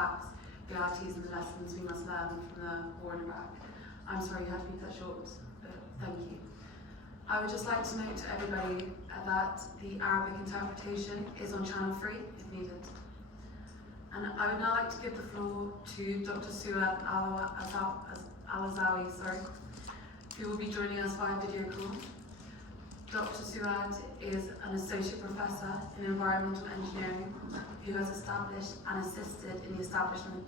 facts, realities and the lessons we must learn from the war in Iraq. I'm sorry you had to be cut short, but thank you. I would just like to note to everybody that the Arabic interpretation is on Channel 3 if needed. And I would now like to give the floor to Dr. Suad Al-Azawi, who will be joining us via video call. Dr. Suad is an associate professor in environmental engineering who has established and assisted in the establishment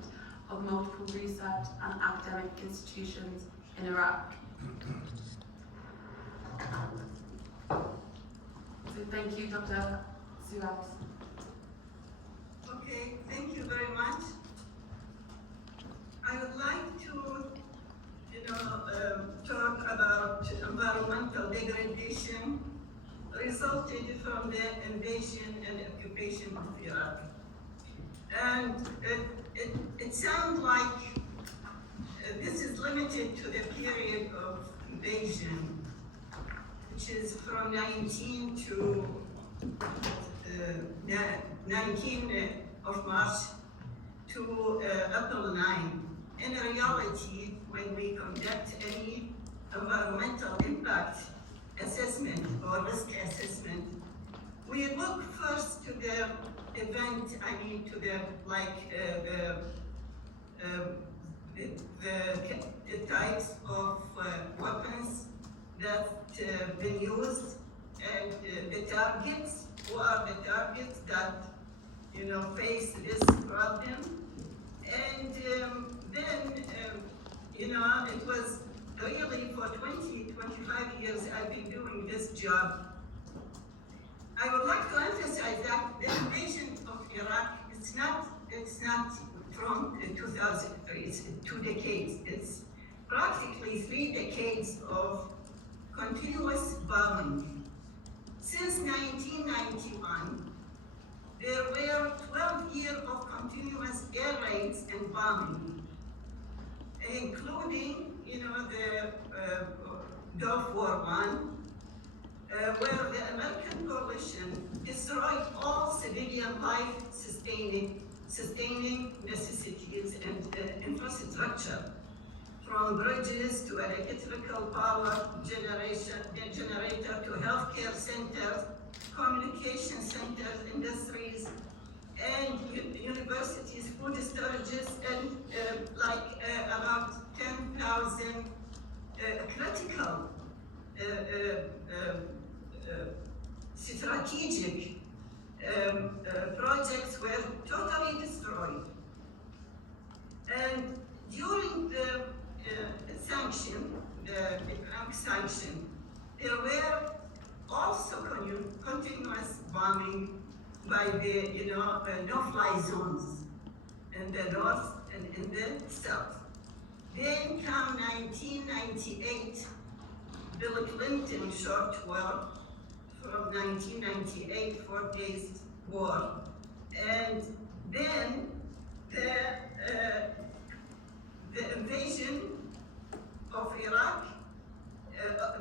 of multiple research and academic institutions in Iraq. So thank you, Dr. Suad. Okay, thank you very much. I would like to, talk about environmental degradation resulted from the invasion and occupation of Iraq. And it sounds like this is limited to the period of invasion, which is from 19 to 19 of March to April 9. In reality, when we conduct any environmental impact assessment or risk assessment, we look first to the event, to the types of weapons that been used and the targets. Who are the targets that face this problem? And then it was really for 25 years I've been doing this job. I would like to emphasize that the invasion of Iraq, it's not from 2003, it's 2 decades. It's practically 3 decades of continuous bombing. Since 1991, there were 12 years of continuous air raids and bombing, including, the Gulf War I, where the American coalition destroyed all civilian life-sustaining necessities and infrastructure, from bridges to electrical power generator to healthcare centers, communication centers, industries, and universities, food storages, and about 10,000 critical strategic projects were totally destroyed. And during the economic sanction, there were also continuous bombing by the no-fly zones in the north and in the south. Then come 1998, Bill Clinton short war from 1998, 4 days war, and then the invasion of Iraq,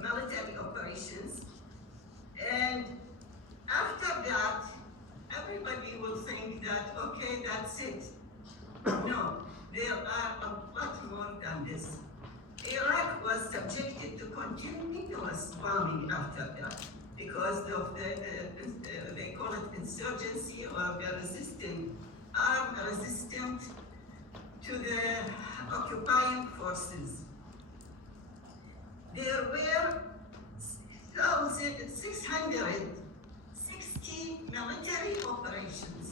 military operations, and after that, everybody will think that, okay, that's it. No, there are a lot more than this. Iraq was subjected to continuous bombing after that because of they call it insurgency or the armed resistance to the occupying forces. There were 660 military operations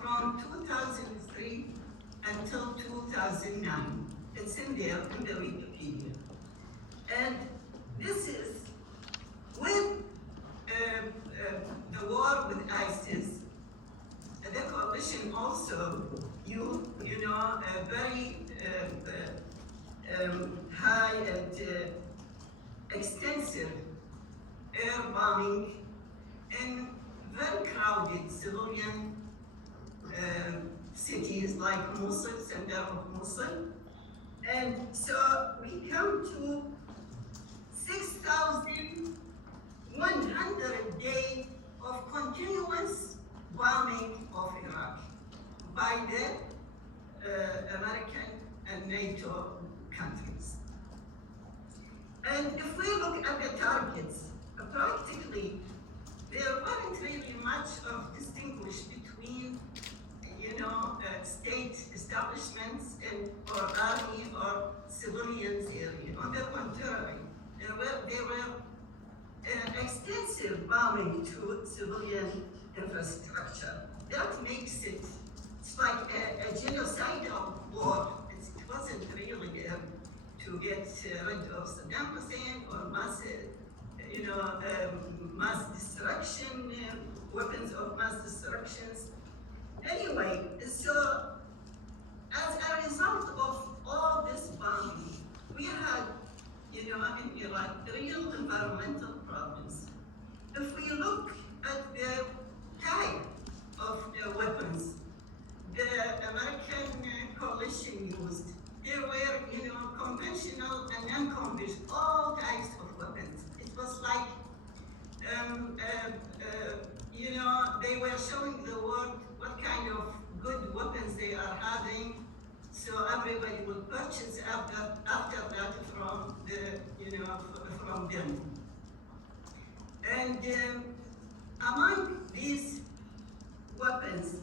from 2003 until 2009. It's in there in the Wikipedia. And this is with the war with ISIS. The coalition also, a very high and extensive air bombing in very crowded civilian cities like Mosul, center of Mosul. And so we come to 6,100 days of continuous bombing of Iraq by the American and NATO countries. And if we look at the targets, practically there weren't really much of distinguish between, state establishments or army or civilians here. On the contrary, there were extensive bombing to civilian infrastructure. That makes it's like a genocidal war. It wasn't really to get rid of Saddam Hussein or mass destruction, weapons of mass destructions. Anyway, so as a result of all this bombing, we had, in Iraq, real environmental problems. If we look at the type of weapons the American coalition used, there were, conventional and unconventional, all types of weapons. It was like, they were showing the world what kind of good weapons they are having, so everybody will purchase after that from from them. And among these weapons,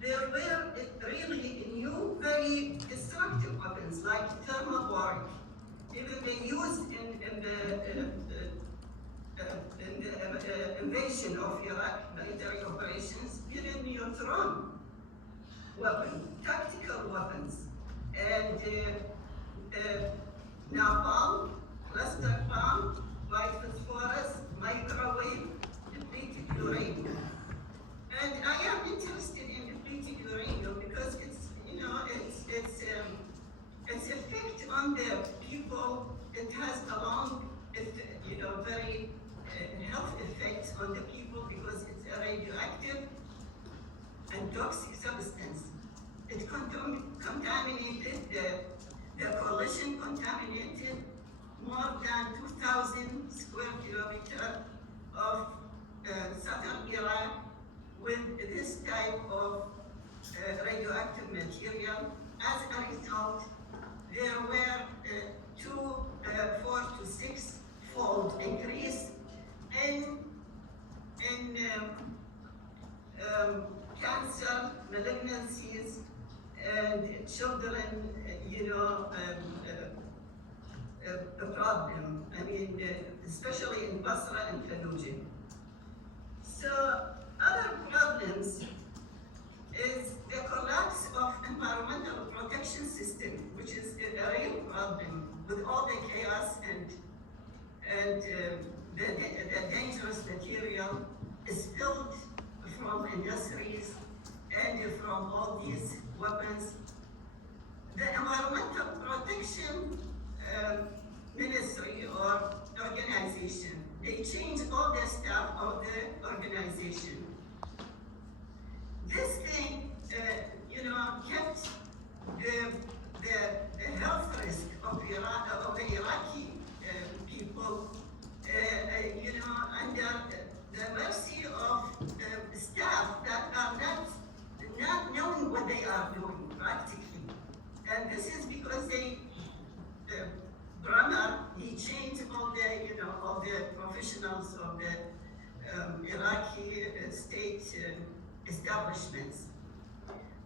there were really new, very destructive weapons like thermal warning. Even they used in the invasion of Iraq, military operations, even neutron weapon, tactical weapons, and napalm, cluster bomb, white phosphorus, microwave, depleted uranium. And I am interested in depleted uranium because its effect on the people, it has a long, very health effects on the people because it's a radioactive and toxic substance. It contaminated, the coalition contaminated more than 2,000 square kilometers of southern Iraq with this type of radioactive material. As a result, there were 4 to 6 fold increase in cancer, malignancies, and children, a problem. I mean, especially in Basra and Fallujah. So other problems is the collapse of environmental protection system, which is a real problem with all the chaos and the dangerous material is filled from industries and from all these weapons. The environmental protection ministry or organization, they changed all the staff of the organization. This thing, kept the health risk of the Iraqi people, under the mercy of staff that are not knowing what they are doing practically. And this is because Brammer, he changed all the professionals of the Iraqi state establishments.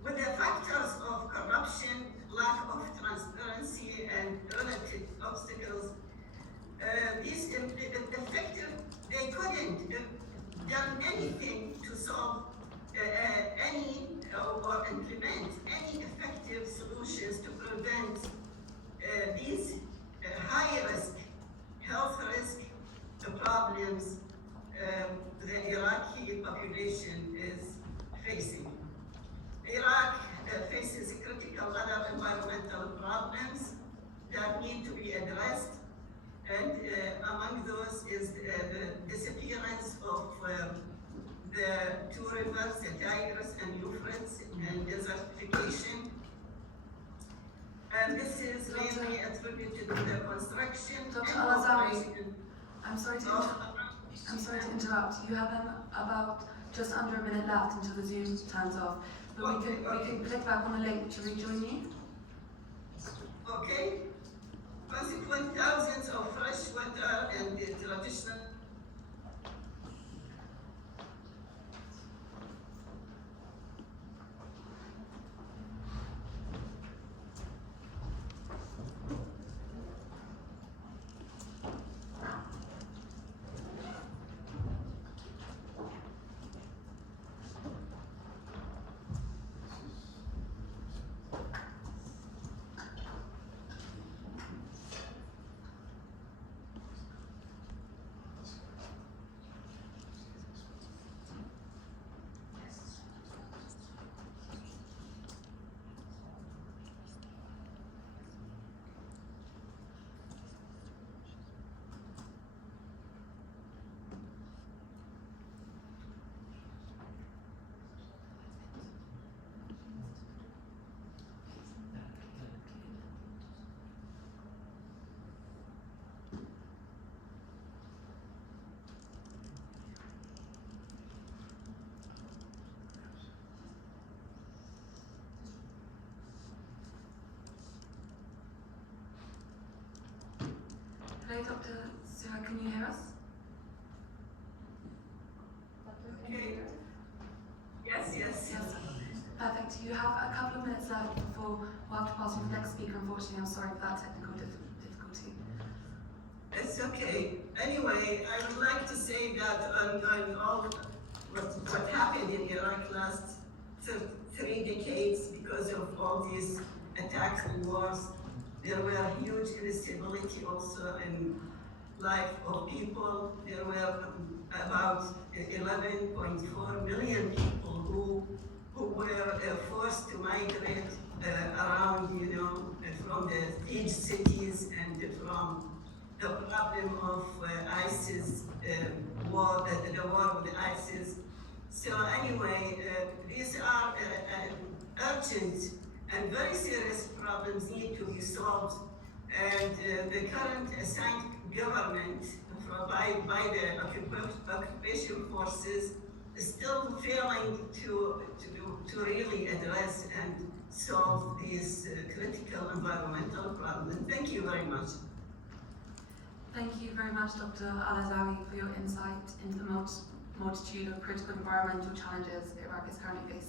With the factors of corruption, lack of transparency, and relative obstacles, these effective, they couldn't done anything to solve any or implement any effective solutions to prevent these high-risk, health risk problems the Iraqi population is facing. Iraq faces critical other environmental problems that need to be addressed, and among those is the disappearance of the two rivers, the Tigris and Euphrates, and desertification. And this is mainly attributed to the construction Dr. and Al-Azawi, operation I'm sorry to of interrupt. You have about just under a minute left until the Zoom turns off. But we can click back on a link to rejoin you. Okay? Consequent thousands of fresh water and the traditional Hello, Dr. Suha, can you hear us? Okay. Yes. Yes. Perfect. You have a couple of minutes left before we'll have to pass on to the next speaker. Unfortunately, I'm sorry for that technical difficulty. It's okay. Anyway, I would like to say that on all what happened in Iraq last 3 decades because of all these attacks and wars, there were huge instability also in life of people. There were about 11.4 million people who were forced to migrate around, from the huge cities and from the problem of ISIS, the war with ISIS. So anyway, these are urgent and very serious problems need to be solved. And the current assigned government by the occupation forces is still failing to really address and solve these critical environmental problems. Thank you very much. Thank you very much, Dr. Al-Azawi, for your insight into the multitude of critical environmental challenges Iraq is currently facing.